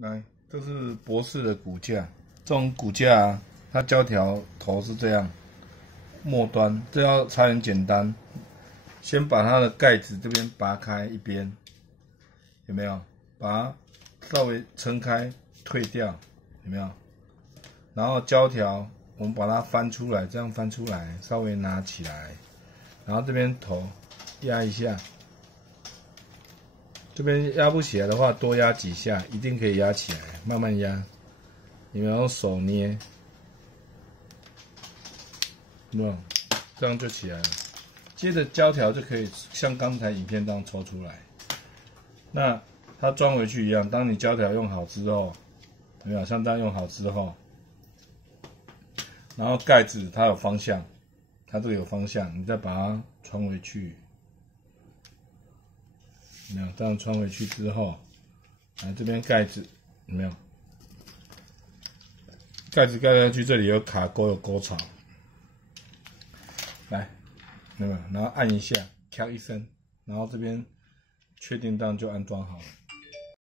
来，这是博士的骨架，这种骨架啊，它胶条头是这样，末端这要拆很简单，先把它的盖子这边拔开一边，有没有？把它稍微撑开，退掉，有没有？然后胶条我们把它翻出来，这样翻出来，稍微拿起来，然后这边头压一下。这边压不起来的话，多压几下，一定可以压起来。慢慢压，你们要用手捏，有没有？这样就起来了。接着胶条就可以像刚才影片这样抽出来。那它装回去一样，当你胶条用好之后，有没有？像这样用好之后，然后盖子它有方向，它这个有方向，你再把它穿回去。有没有？这样穿回去之后，来这边盖子有没有？盖子盖上去，这里有卡钩，有沟槽。来，有没有？然后按一下，敲一声，然后这边确定这样就安装好了。